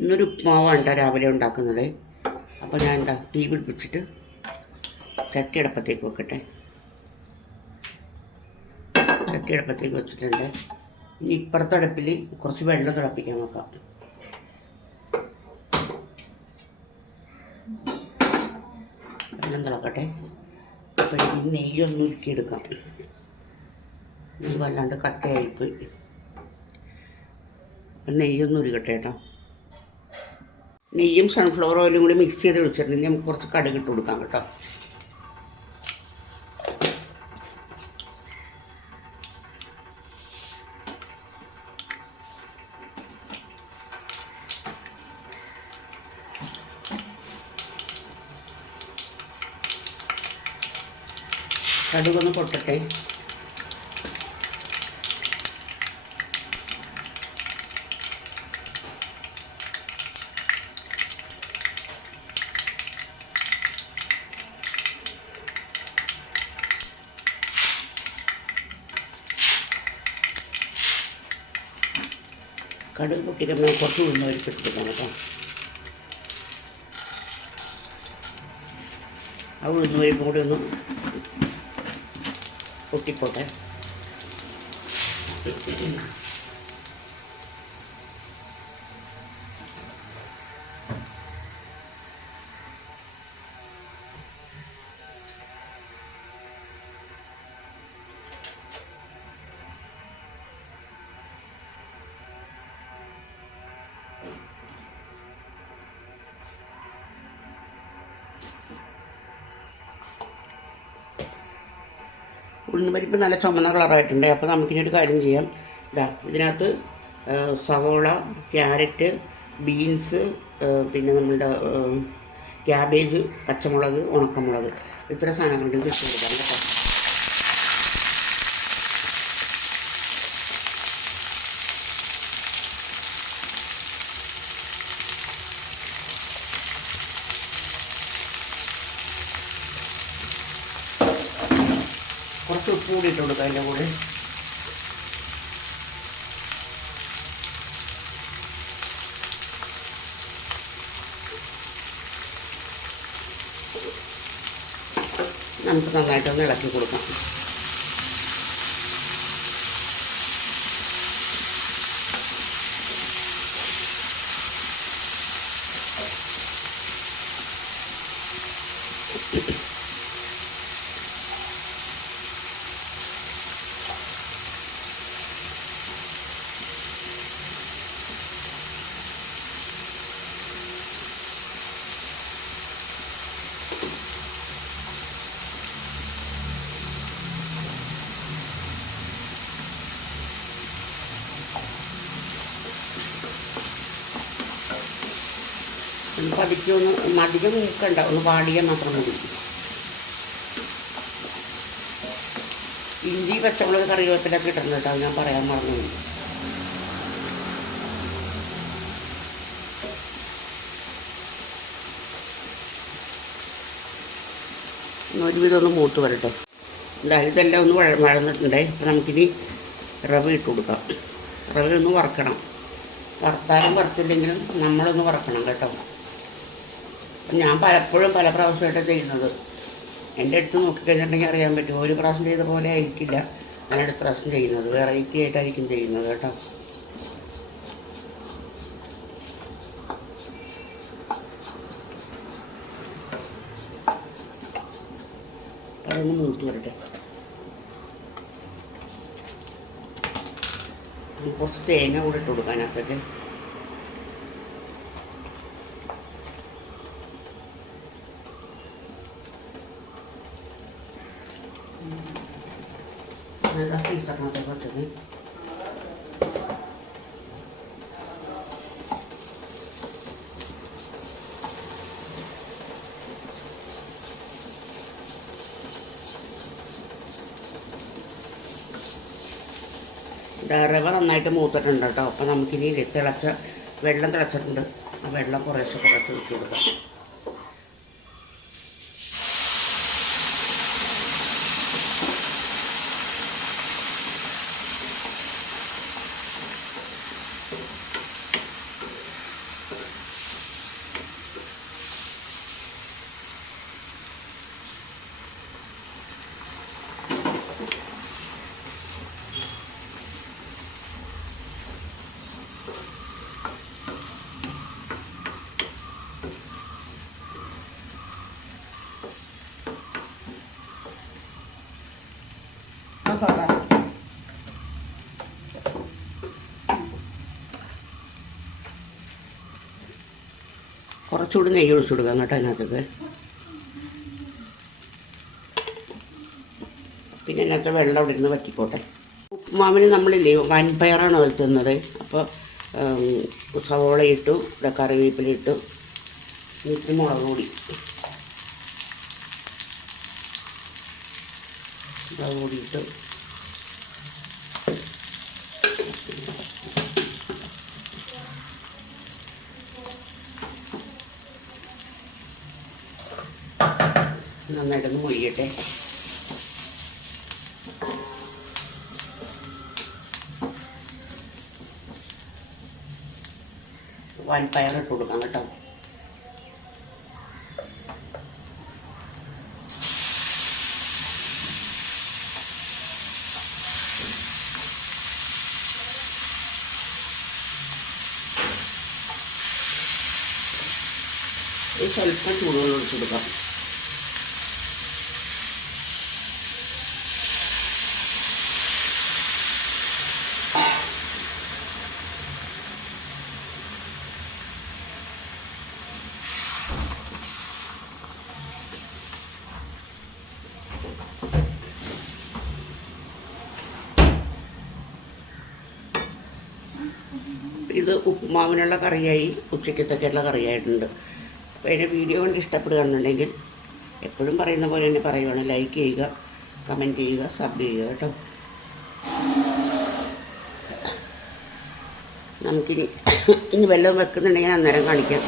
ഇന്നൊരു ഉപ്മാവാണ് ട്ടോ രാവിലെ ഉണ്ടാക്കുന്നത്. അപ്പോൾ ഞാൻ എന്താ തീ പിടിപ്പിച്ചിട്ട് ചട്ടിയടപ്പത്തേക്ക് വെക്കട്ടെ. ചട്ടിയടപ്പത്തേക്ക് വെച്ചിട്ടുണ്ട്. ഇനി ഇപ്പുറത്തെ അടുപ്പിൽ കുറച്ച് വെള്ളം തിളപ്പിക്കാൻ നോക്കാം. വെള്ളം തിളക്കട്ടെ. അപ്പോൾ ഈ നെയ്യൊന്ന് ഉരുക്കിയെടുക്കാം. നെയ്യ് വല്ലാണ്ട് കട്ടയായിപ്പോയി. നെയ്യൊന്ന് ഉരുകട്ടെ കേട്ടോ. നെയ്യും സൺഫ്ലവർ ഓയിലും കൂടി മിക്സ് ചെയ്ത് ഒഴിച്ചിട്ടുണ്ടെങ്കിൽ നമുക്ക് കുറച്ച് കടുക് ഇട്ട് കൊടുക്കാം കേട്ടോ. കടുകൊന്ന് പൊട്ടട്ടെ. കടുക് പൊട്ടിക്കുമ്പോൾ കുറച്ച് ഉഴുന്ന് പരിപ്പിട്ട് കൊടുക്കണം കേട്ടോ. ആ ഉഴുന്ന് പരിപ്പും കൂടി ഒന്ന് പൊട്ടിപ്പോട്ടെ. ഉഴുന്ന് പരിപ്പ് നല്ല ചുമന്ന കളറായിട്ടുണ്ട്. അപ്പോൾ നമുക്കിനി ഒരു കാര്യം ചെയ്യാം. ഇതാ ഇതിനകത്ത് സവോള ക്യാരറ്റ് ബീൻസ് പിന്നെ നമ്മളുടെ ക്യാബേജ് പച്ചമുളക് ഉണക്കമുളക്. ഇത്ര സാധനങ്ങളുണ്ട് ഇത് ഇഷ്ടപ്പെടുത്താം കേട്ടോ കുറച്ച് കൂടി ഇട്ട് കൊടുക്കാം അതിന്റെ കൂടെ. നമുക്ക് നന്നായിട്ടൊന്ന് ഇളക്കി കൊടുക്കാം. ഒന്ന് പതുക്കെ ഒന്ന് അധികം മൂക്കണ്ട ഒന്ന് പാടിയാൽ മാത്രം മതി. ഇഞ്ചി പച്ചമുളക് കറിവേപ്പിലൊക്കെ ഇട്ടിട്ടുണ്ട് കേട്ടോ. ഞാൻ പറയാൻ മറന്നു ഒരു വിധം ഒരുവിധം ഒന്ന് മൂത്ത് വരട്ടെ. എന്തായാലും ഇതെല്ലാം ഒന്ന് വഴ വഴന്നിട്ടുണ്ടേ. അപ്പം നമുക്കിനി റവ ഇട്ട് കൊടുക്കാം. റവ ഒന്ന് വറക്കണം. വറുത്താലും വറുത്തില്ലെങ്കിലും നമ്മളൊന്ന് വറക്കണം കേട്ടോ. ഞാൻ പലപ്പോഴും പല പ്രാവശ്യമായിട്ട് ചെയ്യുന്നത്. എന്റെ അടുത്ത് നോക്കിക്കഴിഞ്ഞിട്ടുണ്ടെങ്കിൽ അറിയാൻ പറ്റും. ഒരു പ്രാവശ്യം ചെയ്ത പോലെ ആയിരിക്കില്ല ഞാൻ അടുത്ത പ്രാവശ്യം ചെയ്യുന്നത്. വെറൈറ്റി ആയിട്ടായിരിക്കും ചെയ്യുന്നത് കേട്ടോ. അതൊന്ന് മൂത്ത് വരട്ടെ. കുറച്ച് തേങ്ങ കൂടെ ഇട്ട് കൊടുക്കാനകത്തൊക്കെ വെച്ചത് റവ നന്നായിട്ട് മൂത്തിട്ടുണ്ട് കേട്ടോ. അപ്പോൾ നമുക്കിനി തിളച്ച വെള്ളം തിളച്ചിട്ടുണ്ട്. ആ വെള്ളം കുറേശ്ശെ കുറച്ച് വെച്ച് കൊടുക്കാം. പറ കുറച്ചുകൂടി നെയ്യ് ഒഴിച്ചു കൊടുക്കാം കേട്ടോ അതിനകത്തേക്ക്. പിന്നെ അതിനകത്ത് വെള്ളം അവിടെ ഇരുന്ന് പറ്റിക്കോട്ടെ ഉപ്പുമാവിന് നമ്മളില്ലേ വൻപയറാണ് വരുത്തുന്നത് അപ്പോൾ സവോള ഇട്ടു ഇവിടെ കറിവേപ്പില ഇട്ടു എന്നിട്ട് മുളക് പൊടി. മുളക് നന്നായിട്ടൊന്ന് മുഴിയട്ടെ. വൻപയർ ഇട്ട് കൊടുക്കാം കേട്ടോ. സ്വല്പം ചൂടുവെള്ളം ഒഴിച്ച് കൊടുക്കാം. ഉപ്പുമാവിനുള്ള കറിയായി ഉച്ചക്കത്തൊക്കെയുള്ള കറിയായിട്ടുണ്ട്. അപ്പോൾ എന്റെ വീഡിയോ കൊണ്ട് ഇഷ്ടപ്പെടുകയാണെന്നുണ്ടെങ്കിൽ എപ്പോഴും പറയുന്ന പോലെ തന്നെ പറയുവാണ്. ലൈക്ക് ചെയ്യുക കമന്റ് ചെയ്യുക സബ് ചെയ്യുക കേട്ടോ. നമുക്കിനി ഇനി വല്ലതും വെക്കുന്നുണ്ടെങ്കിൽ അന്നേരം കാണിക്കാം.